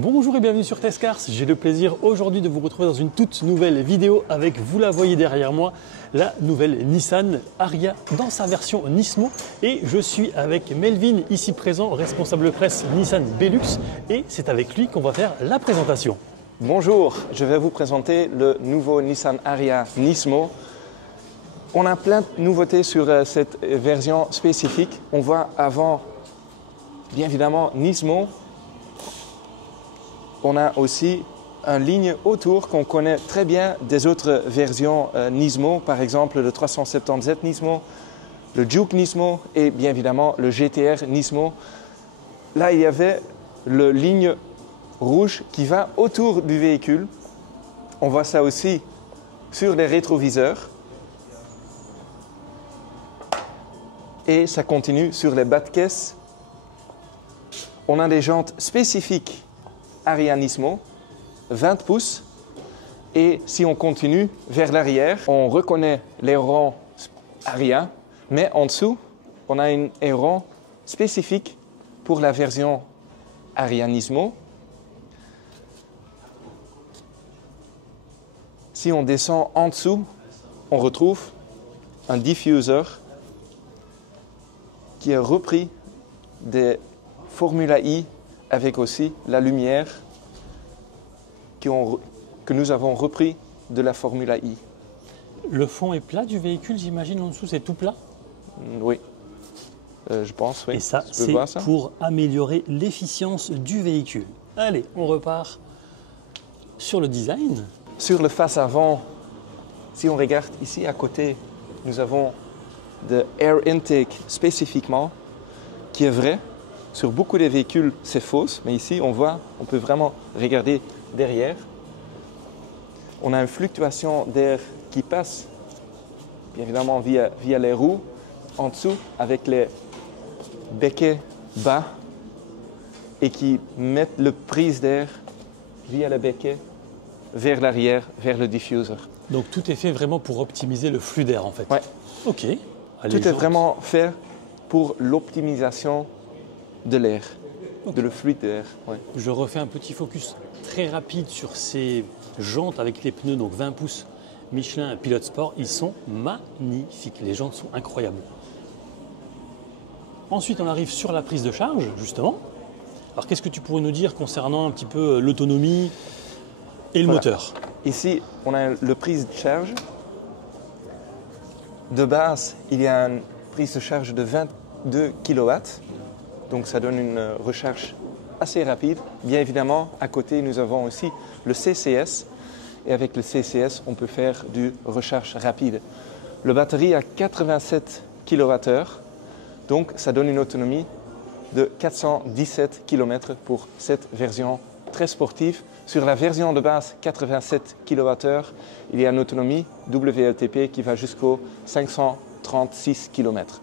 Bonjour et bienvenue sur Test Cars. J'ai le plaisir aujourd'hui de vous retrouver dans une toute nouvelle vidéo avec, vous la voyez derrière moi, la nouvelle Nissan Ariya dans sa version Nismo. Et je suis avec Melvin, ici présent, responsable presse Nissan Belux. Et c'est avec lui qu'on va faire la présentation. Bonjour, je vais vous présenter le nouveau Nissan Ariya Nismo. On a plein de nouveautés sur cette version spécifique. On voit avant, bien évidemment, Nismo. On a aussi une ligne autour qu'on connaît très bien des autres versions Nismo, par exemple le 370Z Nismo, le Juke Nismo et bien évidemment le GTR Nismo. Là, il y avait la ligne rouge qui va autour du véhicule. On voit ça aussi sur les rétroviseurs. Et ça continue sur les bas de caisse. On a des jantes spécifiques Ariya Nismo, 20 pouces. Et si on continue vers l'arrière, on reconnaît l'aileron Ariya, mais en dessous, on a un aileron spécifique pour la version Ariya Nismo. Si on descend en dessous, on retrouve un diffuser qui est repris des Formula I avec aussi la lumière que nous avons repris de la Formula I. Le fond est plat du véhicule, j'imagine, en dessous c'est tout plat? Oui, je pense, oui. Et ça, c'est pour améliorer l'efficience du véhicule. Allez, on repart sur le design. Sur le face avant, si on regarde ici à côté, nous avons de Air Intake spécifiquement, qui est vrai. Sur beaucoup de véhicules, c'est fausse, mais ici, on peut vraiment regarder derrière. On a une fluctuation d'air qui passe, bien évidemment, via les roues, en dessous, avec les bequets bas, et qui mettent le prise d'air via les bequets vers l'arrière, vers le diffuser. Donc tout est fait vraiment pour optimiser le flux d'air, en fait. Oui. Ok. Tout est vraiment fait pour l'optimisation de l'air, de le fluide d'air. Ouais. Je refais un petit focus très rapide sur ces jantes avec les pneus, donc 20 pouces Michelin Pilot Sport. Ils sont magnifiques, les jantes sont incroyables. Ensuite, on arrive sur la prise de charge, justement. Alors, qu'est-ce que tu pourrais nous dire concernant un petit peu l'autonomie et le moteur? Ici, on a le prise de charge. De base, il y a une prise de charge de 22 kW. Donc ça donne une recharge assez rapide. Bien évidemment, à côté, nous avons aussi le CCS. Et avec le CCS, on peut faire du recharge rapide. La batterie a 87 kWh. Donc ça donne une autonomie de 417 km pour cette version très sportive. Sur la version de base 87 kWh, il y a une autonomie WLTP qui va jusqu'aux 536 km.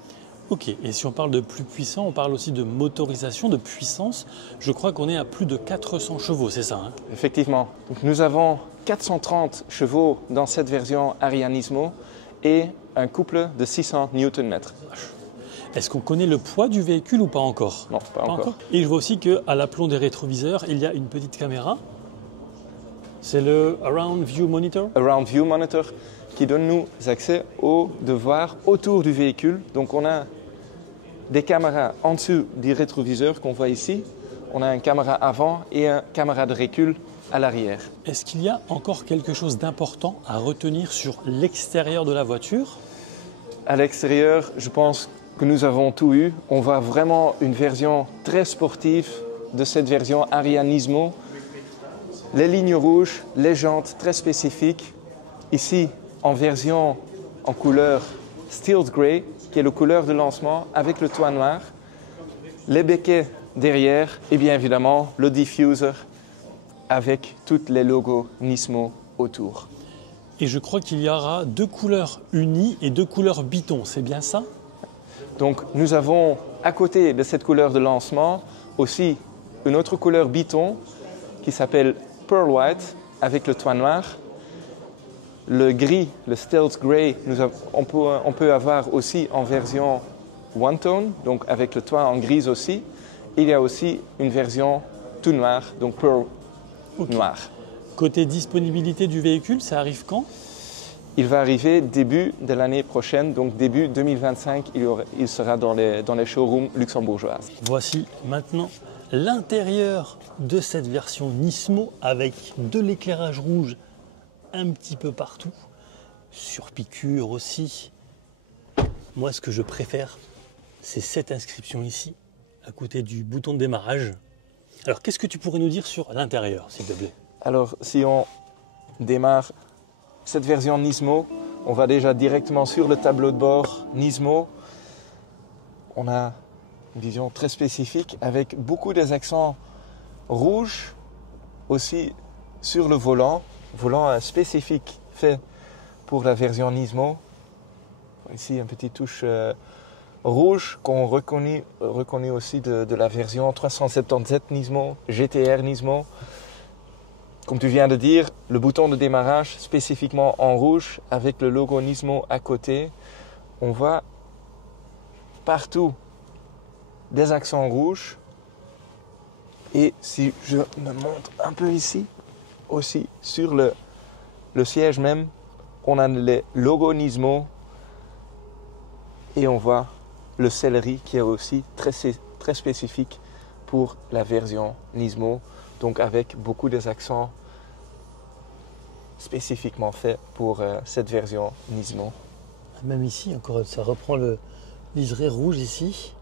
Ok, et si on parle de plus puissant, on parle aussi de motorisation, de puissance. Je crois qu'on est à plus de 400 chevaux, c'est ça, hein? Effectivement. Donc, nous avons 430 chevaux dans cette version Ariya Nismo et un couple de 600 Nm. Est-ce qu'on connaît le poids du véhicule ou pas encore? Non, pas encore. Et je vois aussi qu'à l'aplomb des rétroviseurs, il y a une petite caméra. C'est le Around View Monitor? Around View Monitor qui donne nous accès au devoir autour du véhicule. Donc on a des caméras en dessous du rétroviseur qu'on voit ici. On a une caméra avant et une caméra de recul à l'arrière. Est-ce qu'il y a encore quelque chose d'important à retenir sur l'extérieur de la voiture? À l'extérieur, je pense que nous avons tout eu. On voit vraiment une version très sportive de cette version Ariya Nismo. Les lignes rouges, les jantes très spécifiques. Ici, en version en couleur Steel Grey, qui est la couleur de lancement avec le toit noir, les bequets derrière et bien évidemment le diffuser avec tous les logos Nismo autour. Et je crois qu'il y aura deux couleurs unies et deux couleurs biton, c'est bien ça? Donc nous avons à côté de cette couleur de lancement aussi une autre couleur biton qui s'appelle Pearl White avec le toit noir. Le gris, le Stealth Grey, on peut avoir aussi en version one tone, donc avec le toit en gris aussi. Il y a aussi une version tout noir, donc Pearl noir. Côté disponibilité du véhicule, ça arrive quand? Il va arriver début de l'année prochaine, donc début 2025, il sera dans les showrooms luxembourgeoises. Voici maintenant l'intérieur de cette version Nismo avec de l'éclairage rouge un petit peu partout, sur piqûre aussi. Moi, ce que je préfère, c'est cette inscription ici, à côté du bouton de démarrage. Alors, qu'est-ce que tu pourrais nous dire sur l'intérieur, s'il te plaît? Alors, si on démarre cette version Nismo, on va déjà directement sur le tableau de bord Nismo. On a une vision très spécifique avec beaucoup des accents rouges aussi sur le volant. Volant spécifique fait pour la version Nismo. Ici, une petite touche rouge qu'on reconnaît aussi de la version 377 Nismo, GTR Nismo. Comme tu viens de dire, le bouton de démarrage spécifiquement en rouge avec le logo Nismo à côté. On voit partout des accents rouges. Et si je me montre un peu ici, aussi sur le siège même, on a le logo Nismo et on voit le céleri qui est aussi très spécifique pour la version Nismo. Donc avec beaucoup des accents spécifiquement faits pour cette version Nismo. Même ici, encore, ça reprend le liseré rouge ici.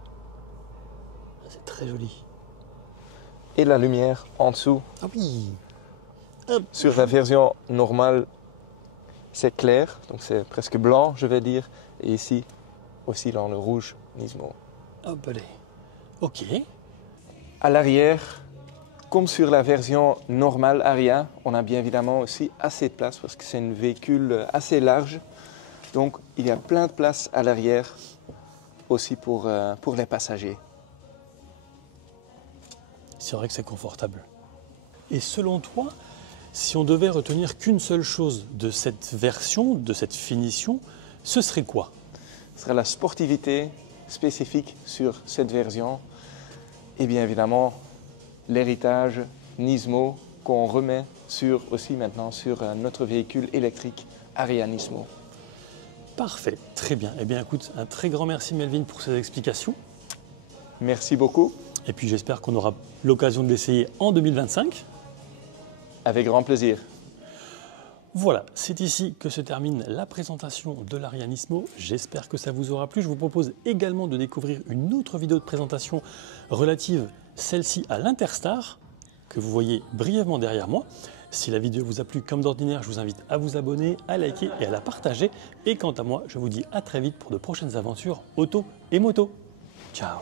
C'est très joli. Et la lumière en dessous. Ah oui. Sur la version normale, c'est clair, donc c'est presque blanc, je vais dire. Et ici, aussi dans le rouge Nismo. Hop, allez. Ok. À l'arrière, comme sur la version normale Aria, on a bien évidemment aussi assez de place parce que c'est un véhicule assez large. Donc il y a plein de place à l'arrière aussi pour les passagers. C'est vrai que c'est confortable. Et selon toi, si on devait retenir qu'une seule chose de cette version, de cette finition, ce serait quoi? Ce serait la sportivité spécifique sur cette version et bien évidemment l'héritage Nismo qu'on remet aussi maintenant sur notre véhicule électrique Aria Nismo. Parfait, très bien. Eh bien écoute, un très grand merci Melvin pour ces explications. Merci beaucoup. Et puis j'espère qu'on aura l'occasion de l'essayer en 2025. Avec grand plaisir. Voilà, c'est ici que se termine la présentation de l'Aria Nismo. J'espère que ça vous aura plu. Je vous propose également de découvrir une autre vidéo de présentation relative, celle-ci à l'Interstar, que vous voyez brièvement derrière moi. Si la vidéo vous a plu comme d'ordinaire, je vous invite à vous abonner, à liker et à la partager. Et quant à moi, je vous dis à très vite pour de prochaines aventures auto et moto. Ciao!